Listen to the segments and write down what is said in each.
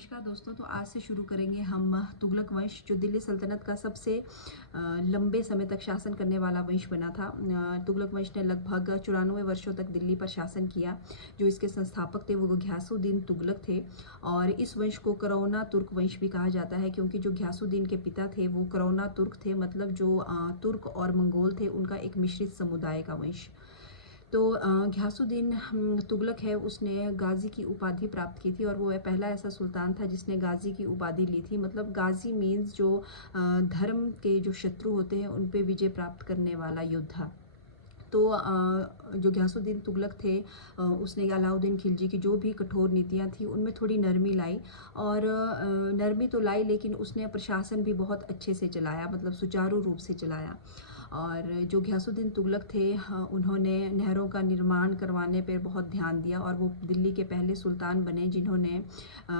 नमस्कार दोस्तों। तो आज से शुरू करेंगे हम तुगलक वंश, जो दिल्ली सल्तनत का सबसे लंबे समय तक शासन करने वाला वंश बना था। तुगलक वंश ने लगभग 94 वर्षों तक दिल्ली पर शासन किया। जो इसके संस्थापक थे वो घियासुद्दीन तुगलक थे और इस वंश को करौना तुर्क वंश भी कहा जाता है, क्योंकि जो घियासुद्दीन के पिता थे वो करौना तुर्क थे, मतलब जो तुर्क और मंगोल थे उनका एक मिश्रित समुदाय का वंश। तो घियासुद्दीन तुगलक है, उसने गाजी की उपाधि प्राप्त की थी और वो पहला ऐसा सुल्तान था जिसने गाजी की उपाधि ली थी। मतलब गाजी मीन्स जो धर्म के जो शत्रु होते हैं उन पे विजय प्राप्त करने वाला योद्धा। तो जो घियासुद्दीन तुगलक थे उसने अलाउद्दीन खिलजी की जो भी कठोर नीतियाँ थी उनमें थोड़ी नरमी लाई और नरमी तो लाई, लेकिन उसने प्रशासन भी बहुत अच्छे से चलाया, मतलब सुचारू रूप से चलाया। और जो घियासुद्दीन तुगलक थे उन्होंने नहरों का निर्माण करवाने पर बहुत ध्यान दिया और वो दिल्ली के पहले सुल्तान बने जिन्होंने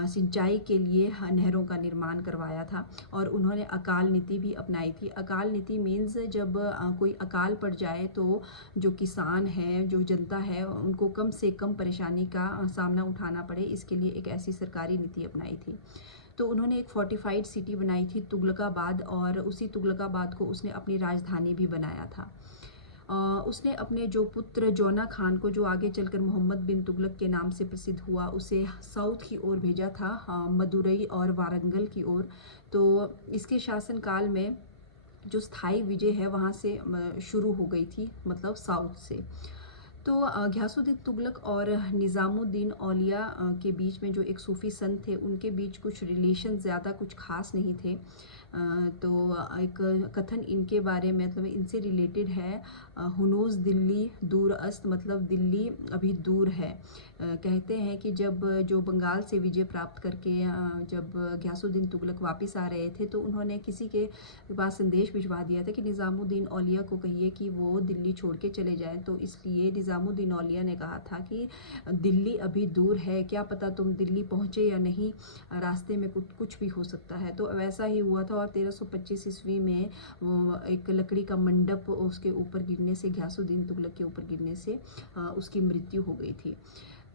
सिंचाई के लिए नहरों का निर्माण करवाया था। और उन्होंने अकाल नीति भी अपनाई थी। अकाल नीति मीन्स जब कोई अकाल पड़ जाए तो जो किसान हैं, जो जनता है, उनको कम से कम परेशानी का सामना उठाना पड़े, इसके लिए एक ऐसी सरकारी नीति अपनाई थी। तो उन्होंने एक फोर्टिफाइड सिटी बनाई थी तुगलकाबाद, और उसी तुगलकाबाद को उसने अपनी राजधानी भी बनाया था। उसने अपने जो पुत्र जोना खान को, जो आगे चलकर मोहम्मद बिन तुगलक के नाम से प्रसिद्ध हुआ, उसे साउथ की ओर भेजा था, मदुरई और वारंगल की ओर। तो इसके शासनकाल में जो स्थायी विजय है वहाँ से शुरू हो गई थी, मतलब साउथ से। तो घियासुद्दीन तुगलक और निज़ामुद्दीन औलिया के बीच में जो एक सूफ़ी संत थे उनके बीच कुछ रिलेशन ज़्यादा कुछ खास नहीं थे। तो एक कथन इनके बारे में, मतलब इनसे रिलेटेड है, हुनूज़ दिल्ली दूर अस्त, मतलब दिल्ली अभी दूर है। कहते हैं कि जब जो बंगाल से विजय प्राप्त करके जब घियासुद्दीन तुगलक वापस आ रहे थे तो उन्होंने किसी के पास संदेश भिजवा दिया था कि निज़ामुद्दीन औलिया को कहिए कि वो दिल्ली छोड़ के चले जाएं। तो इसलिए निज़ामुद्दीन औलिया ने कहा था कि दिल्ली अभी दूर है, क्या पता तुम दिल्ली पहुँचे या नहीं, रास्ते में कुछ भी हो सकता है। तो वैसा ही हुआ था और 1325 ईस्वी में एक लकड़ी का मंडप उसके ऊपर गिरने से, घियासुद्दीन तुगलक के ऊपर गिरने से उसकी मृत्यु हो गई थी।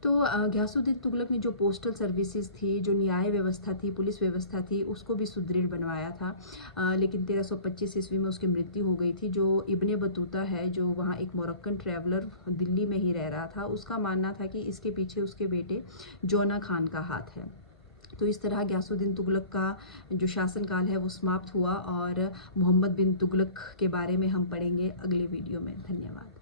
तो घियासुद्दीन तुगलक ने जो पोस्टल सर्विसेज थी, जो न्याय व्यवस्था थी, पुलिस व्यवस्था थी, उसको भी सुदृढ़ बनवाया था। लेकिन 1325 ईस्वी में उसकी मृत्यु हो गई थी। जो इब्ने बतूता है, जो वहाँ एक मोरक्कन ट्रैवलर दिल्ली में ही रह रहा था, उसका मानना था कि इसके पीछे उसके बेटे जोना खान का हाथ है। तो इस तरह घियासुद्दीन तुगलक का जो शासनकाल है वो समाप्त हुआ और मोहम्मद बिन तुगलक के बारे में हम पढ़ेंगे अगले वीडियो में। धन्यवाद।